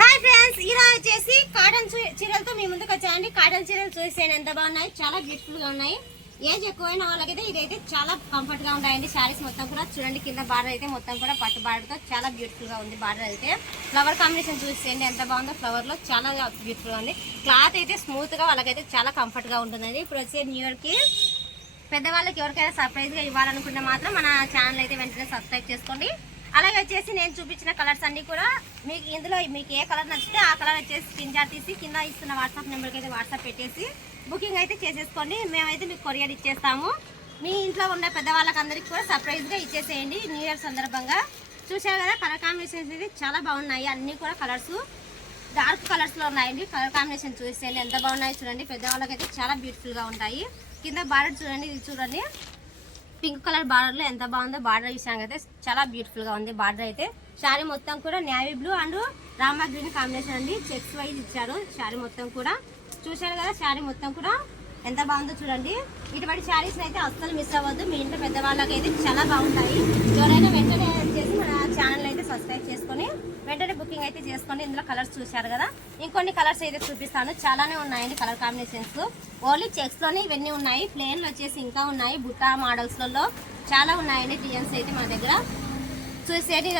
Hi friends, ఈరోజు వచ్చేసి cotton చీరలతో మీ ముందుకు వచ్చాయండి. కాటన్ చీరలు చూసేయండి ఎంత బాగున్నాయి, చాలా బ్యూటిఫుల్ గా ఉన్నాయి. ఏజ్ ఎక్కువైన వాళ్ళకైతే ఇదైతే చాలా కంఫర్ట్ గా ఉంటాయండి. శారీస్ మొత్తం కూడా చూడండి, కింద బార్డర్ అయితే మొత్తం కూడా పట్టు బార్డర్ తో చాలా బ్యూటిఫుల్ గా ఉంది. బార్డర్ అయితే ఫ్లవర్ కాంబినేషన్ చూసేయండి ఎంత బాగుందో. ఫ్లవర్ లో చాలా బ్యూటిఫుల్ గా ఉంది. క్లాత్ అయితే స్మూత్ గా వాళ్ళకైతే చాలా కంఫర్ట్ గా ఉంటుందండి. ఇప్పుడు వచ్చే న్యూ ఇయర్ కి పెద్దవాళ్ళకి ఎవరికైనా సర్ప్రైజ్ గా ఇవ్వాలనుకుంటే మాత్రం మన ఛానల్ అయితే వెంటనే సబ్స్క్రైబ్ చేసుకోండి. అలాగే వచ్చేసి నేను చూపించిన కలర్స్ అన్ని కూడా మీకు ఇందులో మీకు ఏ కలర్ నచ్చితే ఆ కలర్ వచ్చేసి స్క్రీన్ షాట్ తీసి కింద ఇస్తున్న వాట్సాప్ నెంబర్కి అయితే వాట్సాప్ పెట్టేసి బుకింగ్ అయితే చేసేసుకోండి. మేమైతే మీకు కొరియర్ ఇచ్చేస్తాము. మీ ఇంట్లో ఉన్న పెద్దవాళ్ళకందరికీ కూడా సర్ప్రైజ్గా ఇచ్చేసేయండి. న్యూ ఇయర్ సందర్భంగా చూసారు కదా, కలర్ కాంబినేషన్స్ అయితే చాలా బాగున్నాయి. అన్నీ కూడా కలర్స్ డార్క్ కలర్స్లో ఉన్నాయండి. కలర్ కాంబినేషన్ చూసేయండి ఎంత బాగున్నాయి చూడండి. పెద్దవాళ్ళకైతే చాలా బ్యూటిఫుల్గా ఉంటాయి. కింద బార్డర్ చూడండి, ఇది చూడండి పింక్ కలర్ బార్డర్ లో ఎంత బాగుందో. బార్డర్ విషయానికి అయితే చాలా బ్యూటిఫుల్ గా ఉంది. బార్డర్ అయితే శారీ మొత్తం కూడా navy blue and Rama green combination అండి. చెక్స్ వైజ్ ఇచ్చారు శారీ మొత్తం కూడా. చూశారు కదా, శారీ మొత్తం కూడా ఎంత బాగుందో చూడండి. ఇటువంటి శారీస్ అయితే అస్సలు మిస్ అవ్వద్దు. మీ ఇంట్లో పెద్దవాళ్ళకి అయితే చాలా బాగుంటాయి. ఎవరైనా వెంటనే చేసి మన ఛానల్ అయితే సబ్స్క్రైబ్ చేసుకొని వెంటనే బుకింగ్ అయితే చేసుకోండి. ఇందులో కలర్స్ చూశారు కదా, ఇంకొన్ని కలర్స్ అయితే చూపిస్తాను. చాలానే ఉన్నాయండి కలర్ కాంబినేషన్స్. ఓన్లీ చెక్స్ లోనే ఇవన్నీ ఉన్నాయి. ప్లేన్ లో వచ్చేసి ఇంకా ఉన్నాయి. బుట్టా మోడల్స్ లలో చాలా ఉన్నాయండి డిజైన్స్ అయితే మన దగ్గర. చూసేది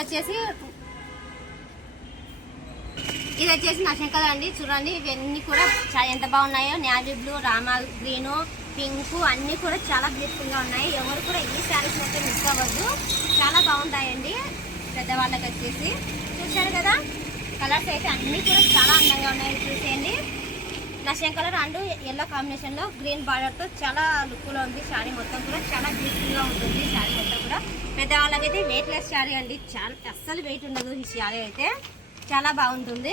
ఇది వచ్చేసి నశంకల అండి. చూడండి ఇవన్నీ కూడా ఎంత బాగున్నాయో. Navy blue, Rama green, pink అన్నీ కూడా చాలా బ్యూటిఫుల్ గా ఉన్నాయి. ఎవరు కూడా ఈ శారీస్ అయితే మిస్ అవ్వద్దు, చాలా బాగుంటాయండి. పెద్దవాళ్ళకి వచ్చేసి చూశారు కదా, కలర్స్ అయితే అన్నీ కూడా చాలా అందంగా ఉన్నాయి. చూసేయండి నశం కలర్ అండ్ ఎల్లో కాంబినేషన్ లో గ్రీన్ బార్డర్ తో చాలా లుక్ లో ఉంది. శారీ మొత్తం కూడా చాలా బ్యూటిఫుల్ గా ఉంటుంది. శారీ మొత్తం కూడా పెద్దవాళ్ళకైతే వెయిట్ లెస్ శారీ అండి. చాలా అస్సలు వెయిట్ ఉండదు ఈ శారీ అయితే, చాలా బాగుంటుంది.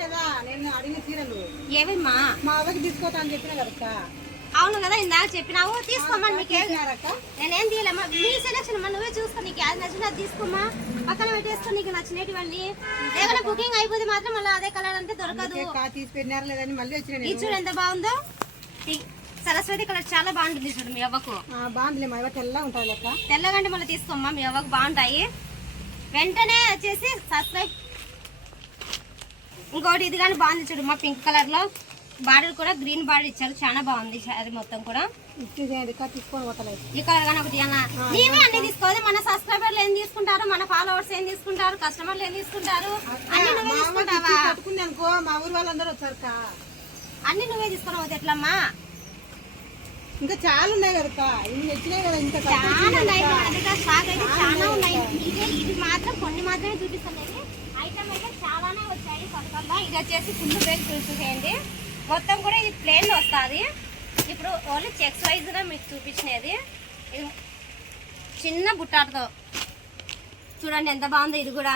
లేదా నేను అడిగిన చీరలు ఏమమ్మా మా అవ్వకి తీసుకోతా అని చెప్పిన కదా. అవును కదా, ఇందాక చెప్పినావు తీసుకోమని. మీకు నేనేం తీయలేమ్మా, మీ సెలక్షన్ అమ్మా, నువ్వే చూసుకో. నీకు అది నచ్చిన అది తీసుకోమ్మా, పక్కన పెట్టేసుకో. నీకు నచ్చినటువంటి ఏమైనా బుకింగ్ అయిపోతే మాత్రం మళ్ళీ అదే కలర్ అంటే దొరకదు. తీసి పెట్టినారా లేదని మళ్ళీ వచ్చిన. ఇది చూడు ఎంత బాగుందో. సరస్వతి కలర్ చాలా బాగుంటుంది చూడు మీ అవ్వకు. బాగుంది, మా అవ్వ తెల్లగా ఉంటుంది లెక్క. తెల్లగంటే మళ్ళీ తీసుకోమ్మా, మీ అవ్వకు బాగుంటాయి. వెంటనే వచ్చేసి సబ్స్క్రైబ్. ఇంకోటి ఇది కానీ బాగుంది చూడు మా, పింక్ కలర్ లో బార్డర్ కూడా గ్రీన్ బార్డర్ ఇచ్చారు. చాలా బాగుంది శారీ మొత్తం కూడా. తీసుకొని పోతలేదు ఈ కలర్ కానీ ఒకటి నీవే అన్ని తీసుకోవాలి. మన సబ్స్క్రైబర్లు ఏం తీసుకుంటారు, మన ఫాలోవర్స్ ఏం తీసుకుంటారు, కస్టమర్లు ఏం తీసుకుంటారు, అన్ని నువ్వే తీసుకుంటావా? అనుకో మా ఊరు వాళ్ళందరూ వచ్చారు. అన్ని నువ్వే తీసుకుని పోతే ఎట్లమ్మా? ఇంకా చాలా ఉన్నాయి కదా, ఇన్ని వచ్చినాయి కదా. ఇంకా చాలా ఉన్నాయి మన దగ్గర, స్టాక్ అయితే చాలా ఉన్నాయి. ఇది మాత్రం కొన్ని మాత్రమే చూపిస్తాను. ఐటమ్ అయితే చాలానే వచ్చాయి పథకంలో. ఇది వచ్చేసి ఫుల్ బేగ్ చూసేయండి. మొత్తం కూడా ఇది ప్లేన్ లో వస్తుంది. ఇప్పుడు ఓన్లీ చెక్స్ వైజ్ గా మీకు చూపించినది. ఇది చిన్న బుట్టాటతో చూడండి ఎంత బాగుందో. ఇది కూడా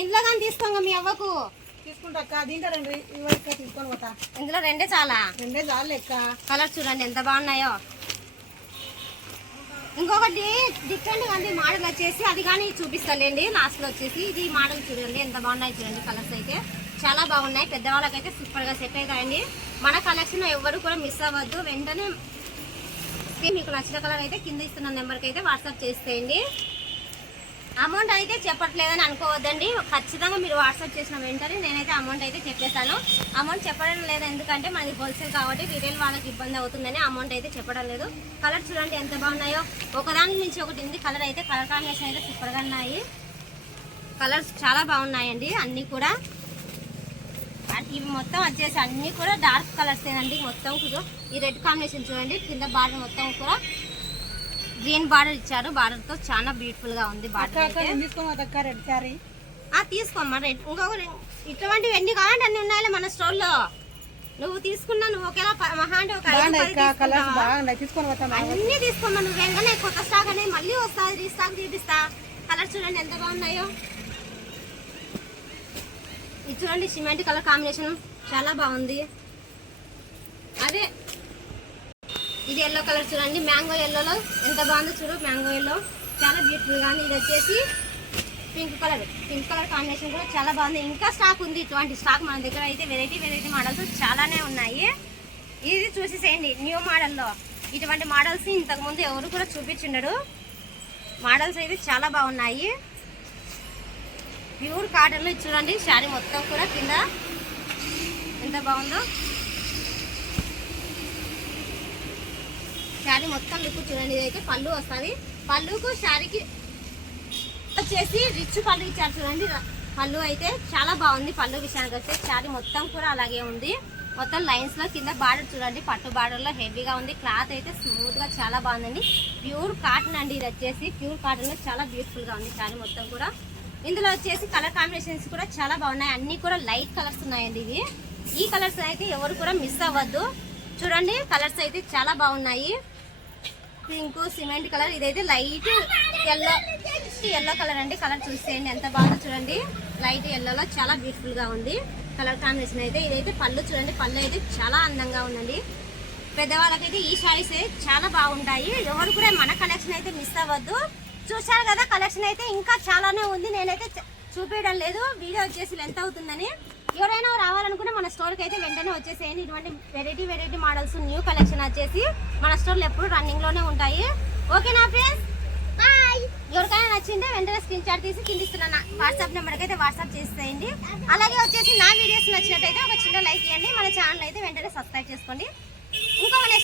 ఇందులో కానీ తీసుకోంగా మీ అవ్వకు. తీసుకుంటా దీంట్లో రెండు తీసుకొని పోతా. ఇందులో రెండే చాలా, రెండే చాలు లెక్క. కలర్ చూడండి ఎంత బాగున్నాయో. ఇంకొకటి డిఫరెంట్ గా మోడల్ వచ్చేసి అది కానీ చూపిస్తాలేండి లాస్ట్ లో వచ్చేసి. ఇది మోడల్ చూడండి ఎంత బాగున్నాయి చూడండి. కలర్స్ అయితే చాలా బాగున్నాయి. పెద్దవాళ్ళకైతే సూపర్ గా సెట్ అవుతాయండి. మన కలెక్షన్ ఎవరు కూడా మిస్ అవ్వద్దు. వెంటనే మీకు నచ్చిన కలర్ అయితే కింద ఇస్తున్న నెంబర్కి అయితే వాట్సాప్ చేసేయండి. అమౌంట్ అయితే చెప్పట్లేదని అనుకోవద్దండి. ఖచ్చితంగా మీరు వాట్సాప్ చేసిన వెంటనే నేనైతే అమౌంట్ అయితే చెప్పేశాను. అమౌంట్ చెప్పడం లేదు, ఎందుకంటే మనది హోల్సేల్ కాబట్టి రీటైల్ వాళ్ళకి ఇబ్బంది అవుతుందని అమౌంట్ అయితే చెప్పడం లేదు. కలర్ చూడండి ఎంత బాగున్నాయో. ఒకదాని నుంచి ఒకటి ఉంది కలర్ అయితే. కలర్ కాంబినేషన్ అయితే సూపర్గా ఉన్నాయి. కలర్స్ చాలా బాగున్నాయండి అన్నీ కూడా. ఇవి మొత్తం వచ్చేసి అన్నీ కూడా డార్క్ కలర్స్ ఏనండి. మొత్తం కూడా ఈ రెడ్ కాంబినేషన్ చూడండి. కింద బార్డర్ మొత్తం కూడా గ్రీన్ బార్డర్ ఇచ్చారు. బార్డర్ తో చాలా బ్యూటిఫుల్ గా ఉంది. బార్డర్ తీసుకోమ్మా. రెడ్ ఇంకొకటి ఇటువంటివి ఎన్ని కావాలంటే అన్ని ఉన్నాయి మన స్టోర్ లో. నువ్వు తీసుకున్నా నువ్వు ఒకేలా మహా అంటే ఒక అన్ని తీసుకోమ్మా. నువ్వు వెంటనే కొత్త స్టాక్ అనేది మళ్ళీ వస్తుంది, రీస్టాక్ చూపిస్తా. కలర్ చూడండి ఎంత బాగున్నాయో. ఇది చూడండి సిమెంట్ కలర్ కాంబినేషన్ చాలా బాగుంది. అదే ఇది ఎల్లో కలర్ చూడండి, మ్యాంగో ఎల్లోలో ఎంత బాగుందో చూడు. మ్యాంగో ఎల్లో చాలా బ్యూటిఫుల్ గా ఉంది. ఇది వచ్చేసి పింక్ కలర్ కాంబినేషన్ కూడా చాలా బాగుంది. ఇంకా స్టాక్ ఉంది. ఇటువంటి స్టాక్ మన దగ్గర అయితే వెరైటీ మోడల్స్ చాలానే ఉన్నాయి. ఇది చూసేసేయండి న్యూ మోడల్లో. ఇటువంటి మోడల్స్ ఇంతకుముందు ఎవరు కూడా చూపించుండరు. మోడల్స్ అయితే చాలా బాగున్నాయి. ప్యూర్ కాటన్ లో చూడండి శారీ మొత్తం కూడా కింద ఎంత బాగుందో. శారీ మొత్తం లుక్ చూడండి. ఇదైతే పళ్ళు వస్తుంది. పళ్ళుకు శారీకి వచ్చేసి రిచ్ పళ్ళు ఇచ్చారు చూడండి. పళ్ళు అయితే చాలా బాగుంది. పళ్ళు విషయానికి వస్తే శారీ మొత్తం కూడా అలాగే ఉంది. మొత్తం లైన్స్ లో కింద బార్డర్ చూడండి. పట్టు బార్డర్ లో హెవీగా ఉంది. క్లాత్ అయితే స్మూత్ గా చాలా బాగుందండి. ప్యూర్ కాటన్ అండి. ఇది వచ్చేసి ప్యూర్ కాటన్ లో చాలా బ్యూటిఫుల్ గా ఉంది శారీ మొత్తం కూడా. ఇందులో వచ్చేసి కలర్ కాంబినేషన్స్ కూడా చాలా బాగున్నాయి. అన్ని కూడా లైట్ కలర్స్ ఉన్నాయండి. ఇవి ఈ కలర్స్ అయితే ఎవరు కూడా మిస్ అవ్వద్దు. చూడండి కలర్స్ అయితే చాలా బాగున్నాయి. పింక్, సిమెంట్ కలర్, ఇదైతే లైట్ ఎల్లో కలర్ అండి. కలర్ చూసేయండి ఎంత బాగుందో చూడండి. లైట్ ఎల్లోలో చాలా బ్యూటిఫుల్ గా ఉంది కలర్ కాంబినేషన్ అయితే. ఇదైతే పళ్ళు చూడండి. పళ్ళు అయితే చాలా అందంగా ఉందండి. పెద్దవాళ్ళకైతే ఈ శారీస్ చాలా బాగుంటాయి. ఎవరు కూడా మన కలెక్షన్ అయితే మిస్ అవ్వద్దు. చూశారు కదా కలెక్షన్ అయితే ఇంకా చాలానే ఉంది. నేనైతే చూపించడం లేదు, వీడియో వచ్చేసి లెంత్ అవుతుందని. ఎవరైనా రావాలనుకుంటే మన స్టోర్కి అయితే వెంటనే వచ్చేసేయండి. ఇటువంటి వెరైటీ మోడల్స్ న్యూ కలెక్షన్ వచ్చేసి మన స్టోర్లో ఎప్పుడు రన్నింగ్ లోనే ఉంటాయి. ఓకేనా ఫ్రెండ్స్, బాయ్. ఎవరికైనా నచ్చింటే వెంటనే స్క్రీన్ షాట్ తీసి కింద ఇస్తున్న వాట్సాప్ నెంబర్కి అయితే వాట్సాప్ చేసేయండి. అలాగే వచ్చేసి నా వీడియోస్ నచ్చినట్టయితే ఒక చిన్న లైక్ ఇవ్వండి. మన ఛానల్ అయితే వెంటనే సబ్స్క్రైబ్ చేసుకోండి. ఇంకో